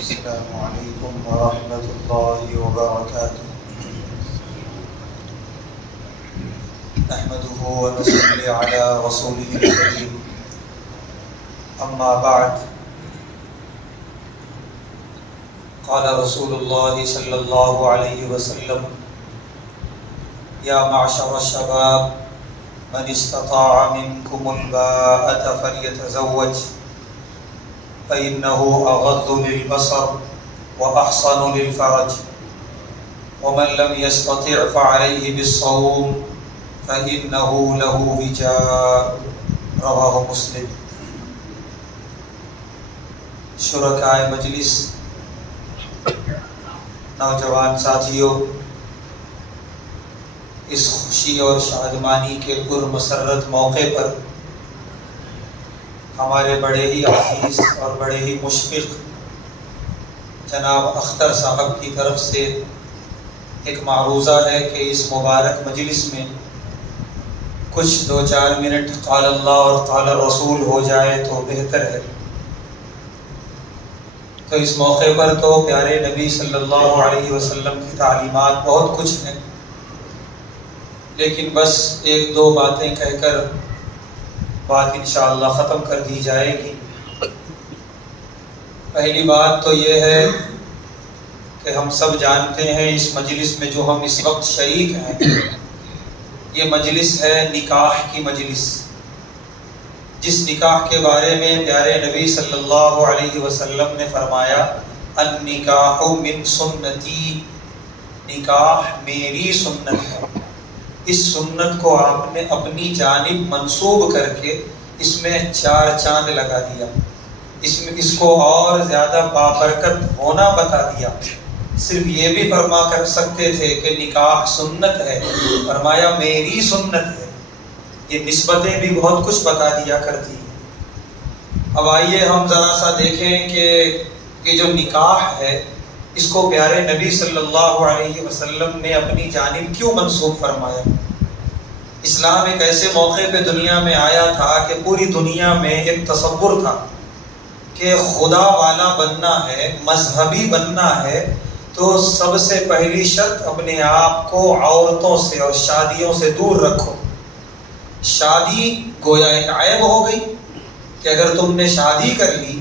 السلام علیکم ورحمۃ اللہ وبرکاتہ۔ نحمده ونصلي على رسوله الكريم، اما بعد، قال رسول الله صلی اللہ علیہ وسلم: یا معشر الشباب من استطاع منكم الباءة فليتزوج فإنه أغض للبصر وأحصن للفرج، ومن لم يستطع فعليه بالصوم فإنه له وجاء، رواه مسلم۔ شرکائے مجلس، نوجوان ساتھیوں، اس خوشی اور شادمانی کے پرمسرت موقع پر ہمارے بڑے ہی عزیز اور بڑے ہی مشفق جناب اختر صاحب کی طرف سے ایک معروضہ ہے کہ اس مبارک مجلس میں کچھ 2-4 منٹ قال اللہ اور قال رسول ہو جائے تو بہتر ہے۔ تو اس موقع پر تو پیارے نبی صلی اللہ علیہ وسلم کی تعلیمات بہت کچھ ہیں، لیکن بس 1-2 باتیں کہہ کر بات انشاءاللہ ختم کر دی جائے گی۔ پہلی بات تو یہ ہے کہ ہم سب جانتے ہیں اس مجلس میں جو ہم اس وقت شریک ہیں، یہ مجلس ہے نکاح کی مجلس، جس نکاح کے بارے میں پیارے نبی صلی اللہ علیہ وسلم نے فرمایا: النکاح من سنتی، نکاح میری سنت ہے۔ اس سنت کو آپ نے اپنی جانب منسوب کر کے اس میں 4 چاند لگا دیا، اس کو اور زیادہ بابرکت ہونا بتا دیا۔ صرف یہ بھی فرما کر سکتے تھے کہ نکاح سنت ہے، فرمایا میری سنت ہے۔ یہ نسبتیں بھی بہت کچھ بتا دیا کرتی ہیں۔ اب آئیے ہم ذرا سا دیکھیں کہ یہ جو نکاح ہے اس کو پیارے نبی صلی اللہ علیہ وسلم نے اپنی جانب کیوں منسوب فرمایا۔ اسلام ایک ایسے موقع پہ دنیا میں آیا تھا کہ پوری دنیا میں ایک تصور تھا کہ خدا والا بننا ہے، مذہبی بننا ہے، تو سب سے پہلی شرط اپنے آپ کو عورتوں سے اور شادیوں سے دور رکھو۔ شادی گویا ایک عیب ہو گئی کہ اگر تم نے شادی کر لی،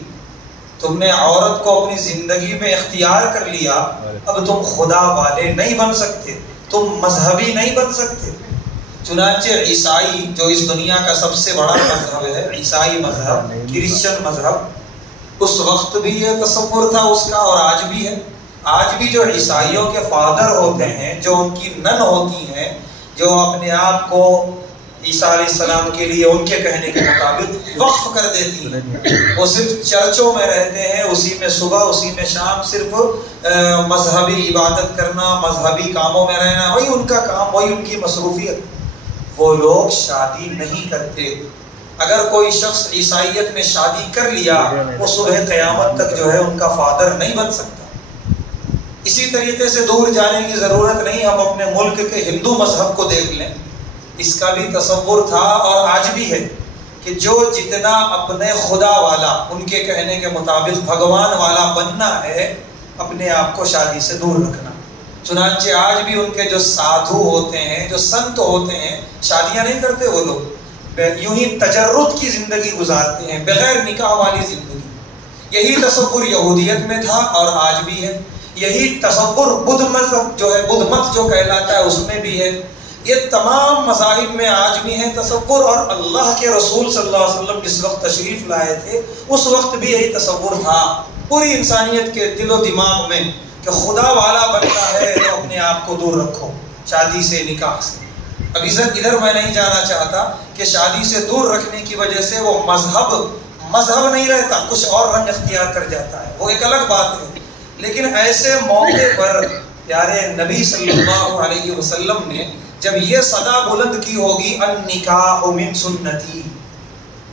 تم نے عورت کو اپنی زندگی میں اختیار کر لیا، اب تم خدا والے نہیں بن سکتے، تم مذہبی نہیں بن سکتے۔ چنانچہ عیسائی، جو اس دنیا کا سب سے بڑا مذہب ہے، عیسائی مذہب، کرسچن مذہب، اس وقت بھی یہ تصور تھا اس کا اور آج بھی ہے۔ آج بھی جو عیسائیوں کے فادر ہوتے ہیں، جو ان کی نن ہوتی ہیں، جو اپنے آپ کو عیسیٰ علیہ السلام کے لیے ان کے کہنے کے مطابق وقف کر دیتی ہیں، وہ صرف چرچوں میں رہتے ہیں، اسی میں صبح اسی میں شام صرف مذہبی عبادت کرنا، مذہبی کاموں میں رہنا، وہی ان کا کام، وہی ان کی مصروفیت۔ وہ لوگ شادی نہیں کرتے۔ اگر کوئی شخص عیسائیت میں شادی کر لیا، وہ صبح قیامت تک جو ہے ان کا فادر نہیں بن سکتا۔ اسی طریقے سے دور جانے کی ضرورت نہیں، ہم اپنے ملک کے ہندو مذہب کو دیکھ لیں، اس کا بھی تصور تھا اور آج بھی ہے کہ جو جتنا اپنے خدا والا، ان کے کہنے کے مطابق بھگوان والا بننا ہے، اپنے آپ کو شادی سے دور رکھنا۔ چنانچہ آج بھی ان کے جو سادھو ہوتے ہیں، جو سنت ہوتے ہیں، شادیاں نہیں کرتے، وہ لوگ یوں ہی تجرد کی زندگی گزارتے ہیں، بغیر نکاح والی زندگی۔ یہی تصور یہودیت میں تھا اور آج بھی ہے۔ یہی تصور بدھ مذہب جو ہے، بدھ مت جو کہلاتا ہے، اس میں بھی ہے۔ یہ تمام مذاہب میں آج بھی ہیں تصور، اور اللہ کے رسول صلی اللہ علیہ وسلم جس وقت تشریف لائے تھے اس وقت بھی یہی تصور تھا پوری انسانیت کے دل و دماغ میں کہ خدا والا بننا ہے تو اپنے آپ کو دور رکھو شادی سے، نکاح سے۔ اب ادھر میں نہیں جانا چاہتا کہ شادی سے دور رکھنے کی وجہ سے وہ مذہب نہیں رہتا، کچھ اور رنگ اختیار کر جاتا ہے، وہ ایک الگ بات ہے۔ لیکن ایسے موقع پر پیارے نبی صلی اللہ علیہ وسلم نے جب یہ صدا بلند کی ہوگی النکاح من سنتی،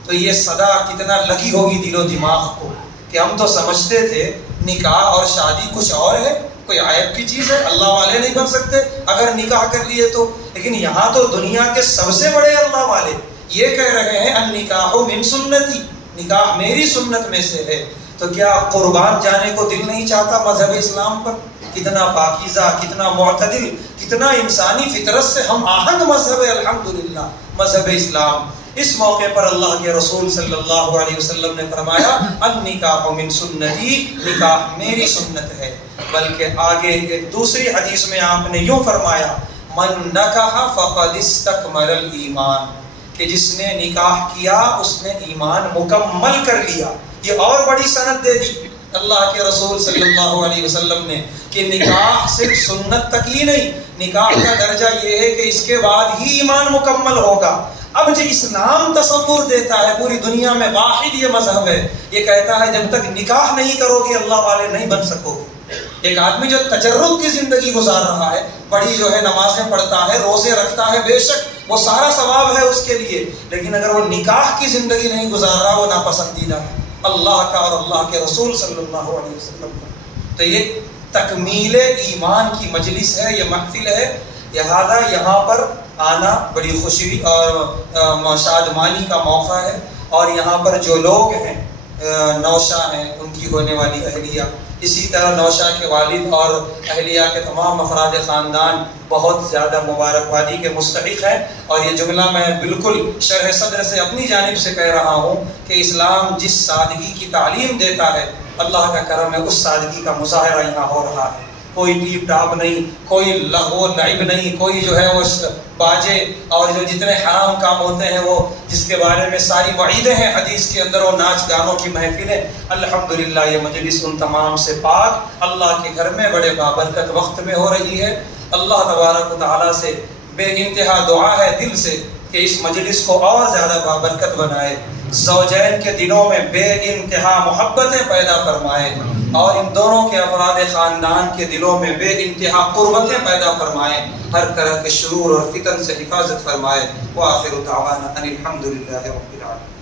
تو یہ صدا کتنا لگی ہوگی دل و دماغ کو کہ ہم تو سمجھتے تھے نکاح اور شادی کچھ اور ہے، کوئی عیب کی چیز ہے، اللہ والے نہیں بن سکتے اگر نکاح کر لیے تو۔ لیکن یہاں تو دنیا کے سب سے بڑے اللہ والے یہ کہہ رہے ہیں النکاح من سنتی، نکاح میری سنت میں سے ہے۔ تو کیا قربان جانے کو دل نہیں چاہتا مذہب اسلام پر؟ کتنا پاکیزہ، کتنا معتدل، کتنا انسانی فطرت سے ہم آہنگ مذہب ہے الحمدللہ مذہب اسلام۔ اس موقع پر اللہ کے رسول صلی اللہ علیہ وسلم نے فرمایا النکاح من سنتی، نکاح میری سنت ہے۔ بلکہ آگے ایک دوسری حدیث میں آپ نے یوں فرمایا من نکح فقد استکمل الایمان، کہ جس نے نکاح کیا اس نے ایمان مکمل کر لیا۔ یہ اور بڑی سند دے دی اللہ کے رسول صلی اللہ علیہ وسلم نے کہ نکاح صرف سنت تک ہی نہیں، نکاح کا درجہ یہ ہے کہ اس کے بعد ہی ایمان مکمل ہوگا۔ اب جو اسلام تصور دیتا ہے پوری دنیا میں واحد یہ مذہب ہے، یہ کہتا ہے جب تک نکاح نہیں کرو گے اللہ والے نہیں بن سکو گے۔ ایک آدمی جو تجرد کی زندگی گزار رہا ہے، بڑی جو ہے نمازیں پڑھتا ہے، روزے رکھتا ہے، بے شک وہ سارا ثواب ہے اس کے لیے، لیکن اگر وہ نکاح کی زندگی نہیں گزار رہا وہ ناپسندیدہ ہے اللہ کا اور اللہ کے رسول صلی اللہ علیہ وسلم کا۔ تو یہ تکمیل ایمان کی مجلس ہے، یہ محفل ہے، لہذا یہاں پر آنا بڑی خوشی اور شادمانی کا موقع ہے۔ اور یہاں پر جو لوگ ہیں نوشا ہیں، ان کی ہونے والی اہلیہ، اسی طرح نوشا کے والد اور اہلیہ کے تمام افراد خاندان بہت زیادہ مبارکبادی کے مستحق ہیں۔ اور یہ جملہ میں بالکل شرح صدر سے اپنی جانب سے کہہ رہا ہوں کہ اسلام جس سادگی کی تعلیم دیتا ہے، اللہ کا کرم ہے اس سادگی کا مظاہرہ یہاں ہو رہا ہے۔ کوئی ٹیپ ٹاپ نہیں، کوئی لغو لعب نہیں، کوئی جو ہے وہ باجے اور جو جتنے حرام کام ہوتے ہیں وہ جس کے بارے میں ساری وعیدیں ہیں حدیث کے اندر، وہ ناچ گانوں کی محفلیں، الحمدللہ یہ مجلس ان تمام سے پاک اللہ کے گھر میں بڑے بابرکت وقت میں ہو رہی ہے۔ اللہ تبارک و تعالیٰ سے بے انتہا دعا ہے دل سے کہ اس مجلس کو اور زیادہ بابرکت بنائے، زوجین کے دلوں میں بے انتہا محبتیں پیدا فرمائے، اور ان دونوں کے افراد خاندان کے دلوں میں بے انتہا قربتیں پیدا فرمائے، ہر طرح کے شرور اور فتن سے حفاظت فرمائے۔ وآخر دعوانا ان الحمدللہ رب العالمین۔